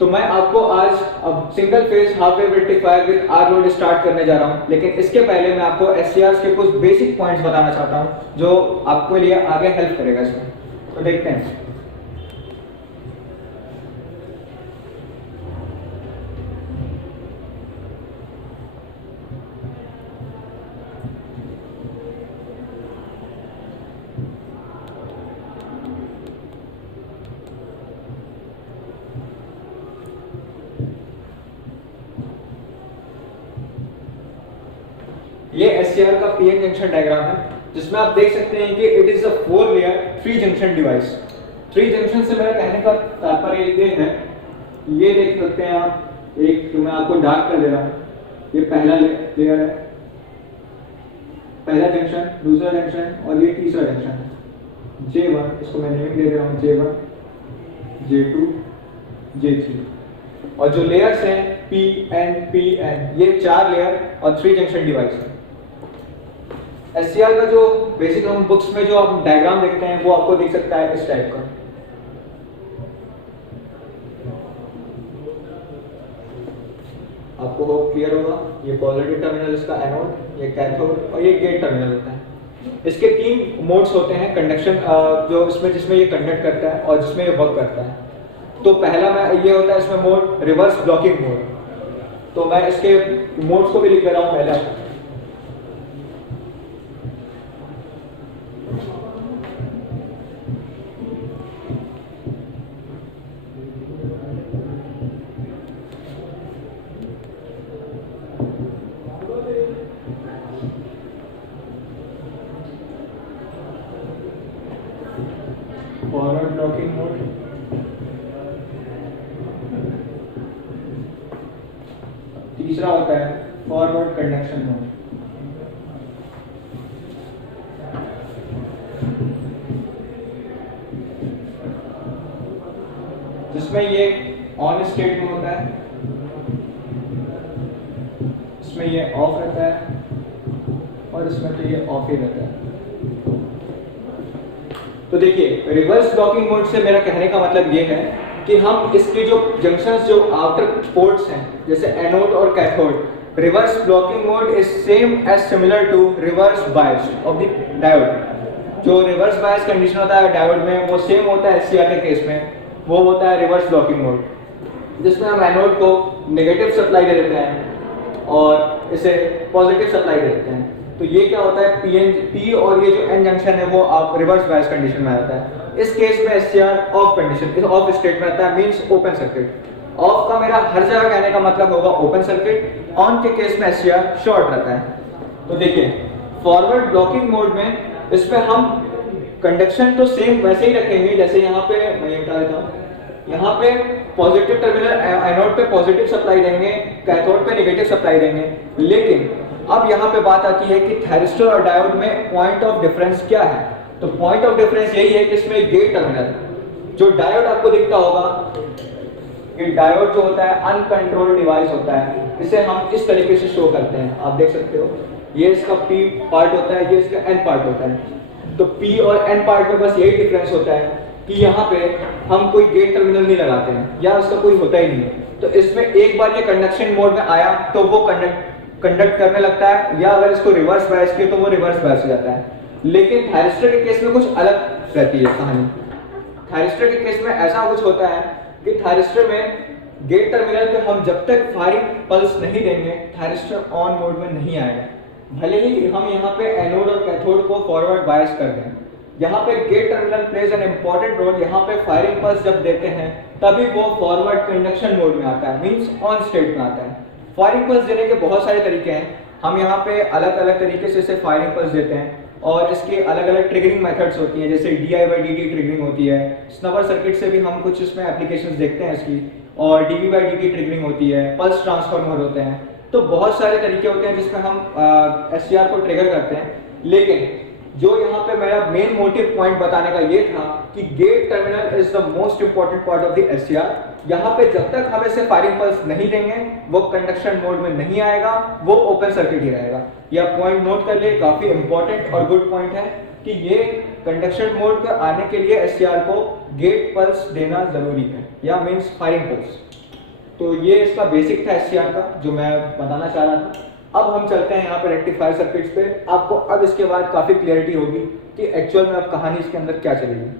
तो मैं आपको आज अब single phase half wave rectifier with R load start करने जा रहा हूं, लेकिन इसके पहले मैं आपको एससीआर के कुछ बेसिक पॉइंट्स बताना चाहता हूं जो आपके लिए आगे हेल्प करेगा इसमें। तो देखते हैं। ये SCR का पीएन जंक्शन डायग्राम है, जिसमें आप देख सकते हैं कि it is a 4 layer 3 junction device. 3 junction से मेरा कहने का तात्पर्य ये है, ये देख सकते हैं आप, एक तो मैं आपको डार्क कर दे रहा हूँ, ये पहला लेयर है, पहला जंक्शन, दूसरा जंक्शन और ये तीसरा जंक्शन है J1, इसको मैं नेम दे रहा हूँ J1, J2, J3। और जो लेयर्स हैं PN, ये 4 लेयर और 3 जंक्शन डिवाइस है। SCR का जो बेसिक हम बुक्स में जो आप डायग्राम देखते हैं वो आपको दिख सकता है इस टाइप का। आपको वो क्लियर होगा, ये पॉजिटिव टर्मिनल इसका एनोड, ये कैथोड और ये गेट टर्मिनल होता है। इसके 3 मोड्स होते हैं कंडक्शन, जो जिसमें ये कंडक्ट करता है और जिसमें ये वर्क करता है। तो पहला ये होता है इसमें मोड रिवर्स ब्लॉकिंग मोड। तो मैं इसके मोड्स को भी लिख दे रहा हूं। पहला फॉरवर्ड ब्लॉकिंग मोड, तीसरा होता है फॉरवर्ड कंडक्शन मोड। जिसमें ये ऑन स्टेट में होता है, इसमें ये ऑफ रहता है और इसमें तो ये ऑफ ही रहता है। तो देखिए, रिवर्स ब्लॉकिंग मोड से मेरा कहने का मतलब ये है कि हम इसके जो जंक्शंस जो आउटर पोर्ट्स हैं जैसे एनोड और cathode, reverse blocking mode is same as similar to reverse bias of the diode. जो रिवर्स बायस कंडीशन होता है डायोड में वो सेम होता है SCR के केस में, वो होता है रिवर्स ब्लॉकिंग मोड, जिसमें हम एनोड को नेगेटिव सप्लाई दे देते हैं और इसे पॉजिटिव सप्लाई दे देते हैं। तो ये क्या होता है, P और ये जो N जंक्शन है वो आप रिवर्स बायस कंडीशन में आता है। इस केस में SCR of condition, of state में आता है, मींस ओपन सर्किट। ऑफ का मेरा हर जगह कहने का मतलब होगा ओपन सर्किट, ऑन के केस में SCR शॉर्ट रहता है। तो देखिए, फॉरवर्ड ब्लॉकिंग मोड में इसमें हम कंडक्शन तो सेम वैसे ही रखेंगे जैसे यहाँ पे मैं बता देता हूँ, यहाँ पे पॉजिटिव टर्मिनल एनोड पे पॉजिटिव सप्लाई देंगे, कैथोड पे नेगेटिव सप्लाई देंगे। लेकिन अब यहाँ पे बात आती है कि थायरिस्टर और डायोड में पॉइंट ऑफ डिफरेंस क्या है। तो पॉइंट ऑफ डिफरेंस यही है कि इसमें गेट टर्मिनल, जो डायोड आपको दिखता होगा, ये डायोड जो होता है अनकंट्रोल्ड डिवाइस होता है, इसे हम इस तरीके से शो करते हैं, आप देख सकते हो, ये इसका P पार्ट होता है, ये इसका N पार्ट होता है। तो P और N पार्ट में बस यही डिफरेंस होता है कि यहाँ पे हम कोई गेट टर्मिनल नहीं लगाते हैं या उसका कोई होता ही नहीं है। तो इसमें एक बार ये कंडक्शन मोड में आया तो वो कंडक्ट करने लगता है, या अगर इसको रिवर्स बायस किया तो वो रिवर्स बायस हो जाता है। लेकिन थायरिस्टर के केस में कुछ अलग रहती है कहानी। थायरिस्टर के केस में ऐसा कुछ होता है कि थायरिस्टर में गेट टर्मिनल पे हम जब तक फायरिंग पल्स नहीं देंगे थायरिस्टर ऑन मोड में नहीं आएगा, भले ही हम यहाँ पे एनोड और कैथोड को फॉरवर्ड बायस कर दें। यहाँ पे gate terminal plays an important role. यहाँ पे फायरिंग पल्स जब देते हैं तभी वो फॉरवर्ड कंडक्शन मोड में आता है, मींस ऑन स्टेट में आता है। फायरिंग पल्स देने के बहुत सारे तरीके हैं, हम यहाँ पे अलग अलग तरीके से इसे फायरिंग पल्स देते हैं और इसके अलग अलग ट्रिगरिंग मेथड्स होती हैं, जैसे DI/dt ट्रिगरिंग होती है, स्नबर सर्किट से भी हम कुछ इसमें एप्लीकेशंस देखते हैं इसकी, और DV/dt ट्रिगरिंग होती है, पल्स ट्रांसफार्मर होते हैं। तो बहुत सारे तरीके होते हैं जिसमें हम SCR को ट्रिगर करते हैं। लेकिन जो यहाँ पे मेरा मेन मोटिव पॉइंट बताने का ये था कि gate terminal is the most important part of the SCR। यहाँ पे जब तक हम इसे फायरिंग पल्स नहीं देंगे वो कंडक्शन मोड में नहीं आएगा, वो ओपन सर्किट ही रहेगा। यह पॉइंट नोट कर लिए, काफी इंपॉर्टेंट और गुड पॉइंट है कि ये कंडक्शन मोड पे आने के लिए SCR को गेट पल्स देना जरूरी है, या मींस फायरिंग पल्स। तो ये इसका बेसिक था एससीआर का जो मैं बताना चाह रहा था। अब हम चलते हैं यहाँ पर रेक्टिफायर सर्किट्स पे। आपको अब इसके बाद काफ़ी क्लियरिटी होगी कि एक्चुअल में अब कहानी इसके अंदर क्या चलेगी।